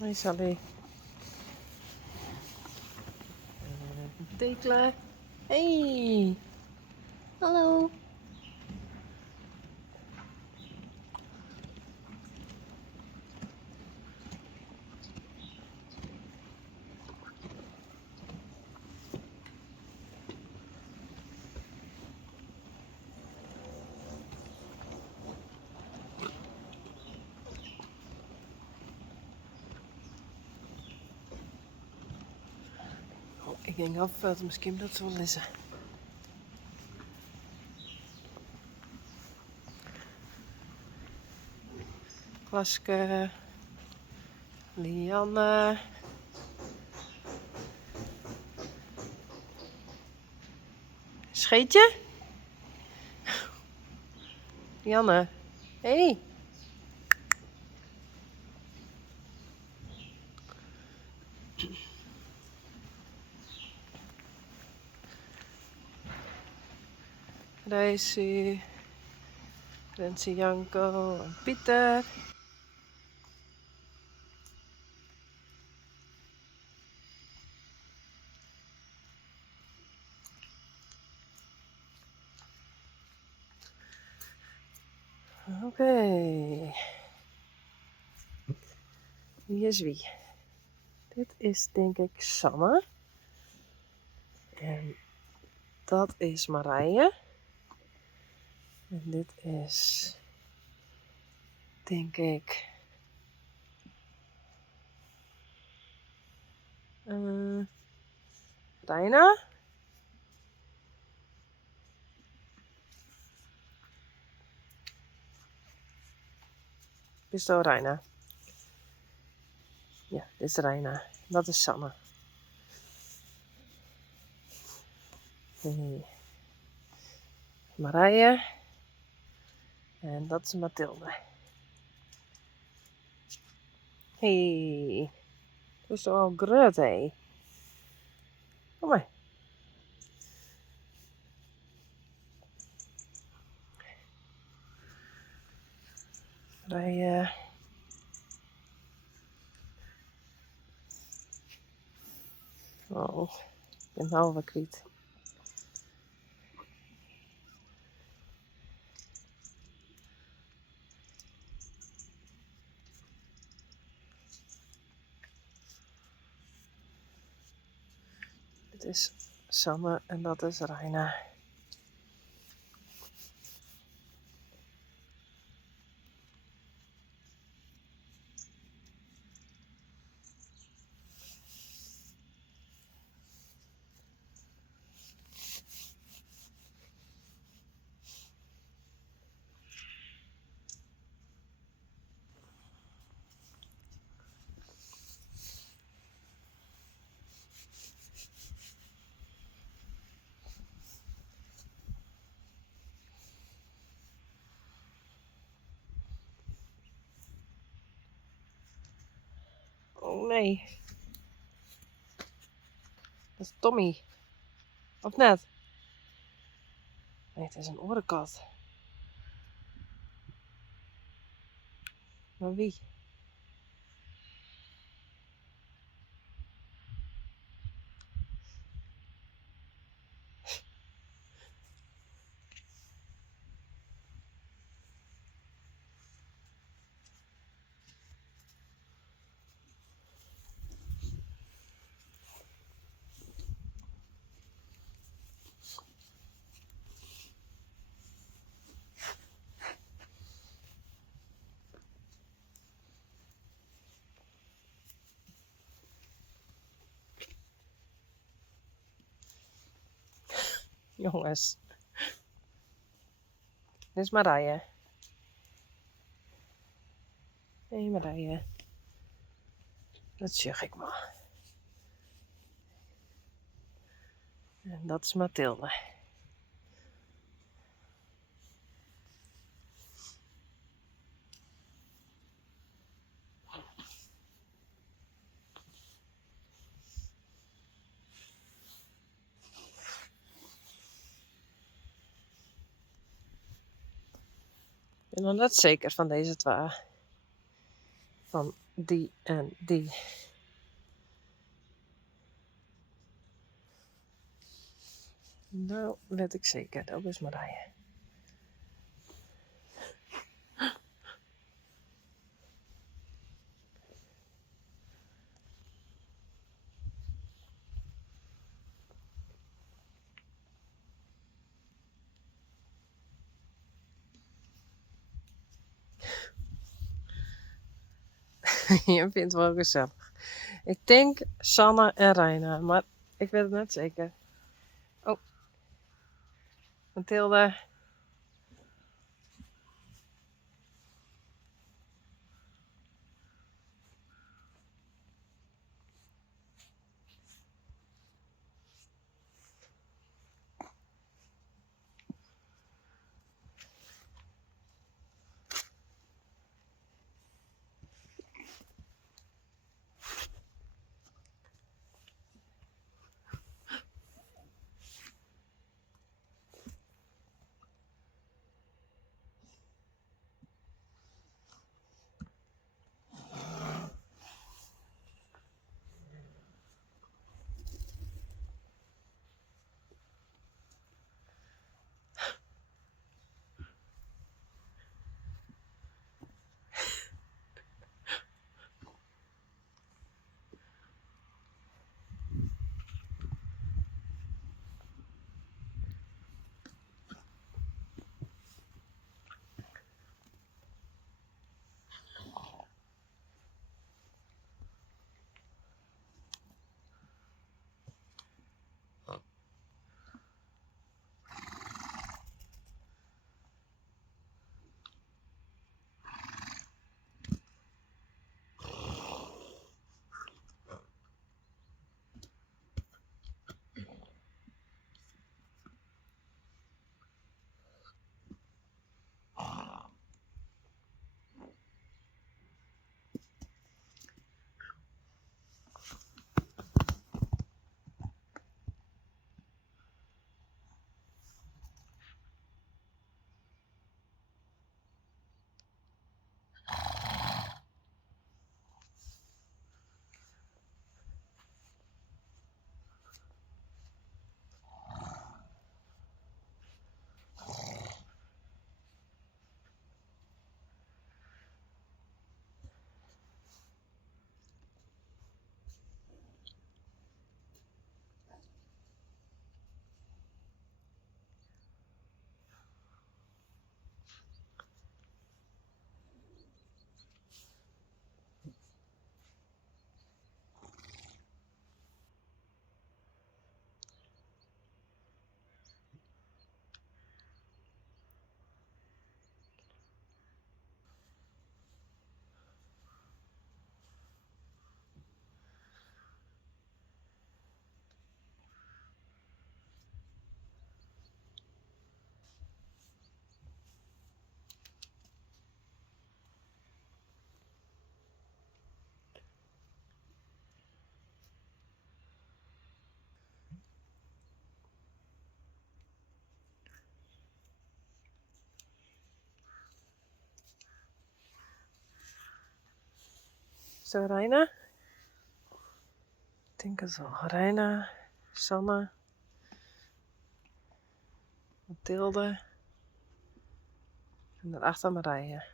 Hoi Sally. Thee klaar? Hey! Hallo! Oh, ik denk af dat misschien dat zo lezen. Klaske, Lianne. Scheetje? Lianne. Hey! Daisy, Rensie, Janko en Pieter. Oké. Wie is wie? Dit is denk ik Sanne. En dat is Marije. En dit is denk ik Reina. Is dat Reina? Ja, dit is Reina. Dat is Sanne. Hey. Marije. En dat is Mathilde. Hey. Dat is toch al groot, hé? Kom maar. Marije. Oh, ik ben het nou wel kwijt. Dit is Sanne en dat is Reina. Oh nee. Dat is Tommy. Of net? Nee, het is een orenkat. Maar wie? Jongens. Dit is Marije. Hé Marije. Dat zeg ik maar. En dat is Mathilde. Ik ben nog net zeker van deze twee. van die en die. Nou, weet ik zeker. Dat is Marije. Je vindt het wel gezellig. Ik denk Sanne en Reina, maar ik weet het net zeker. Oh, Mathilde. Zo, Reina? Ik denk het wel. Reina, Sanne, Mathilde en daarachter Marije.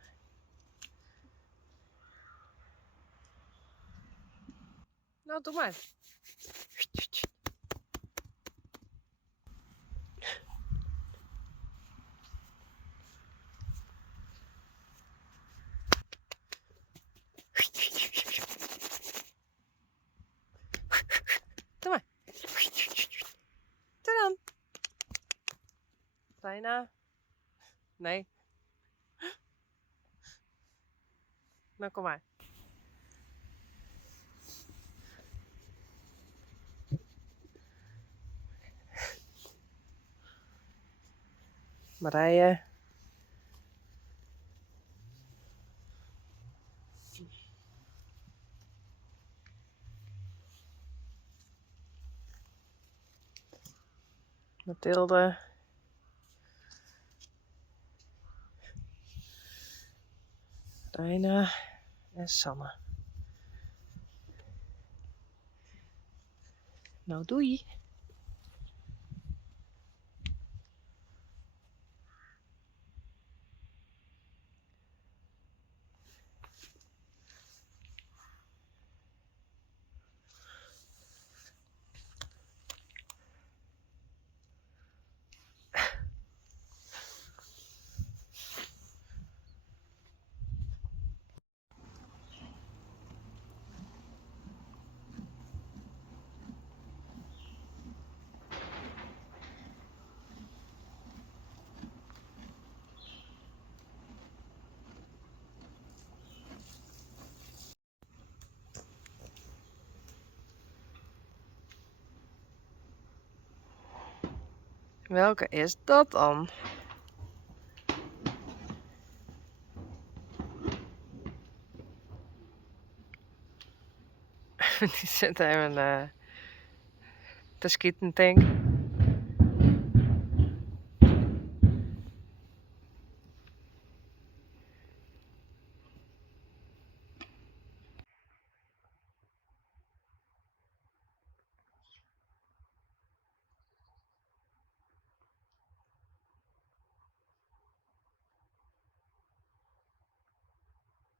Nou, doe maar. Doe maar. Doe dan. Reina. Nee. Nou, kom maar. Marije. Mathilde. Reina. en Sanne. Nou, doei! Welke is dat dan? Die zit even te schieten, denk ik.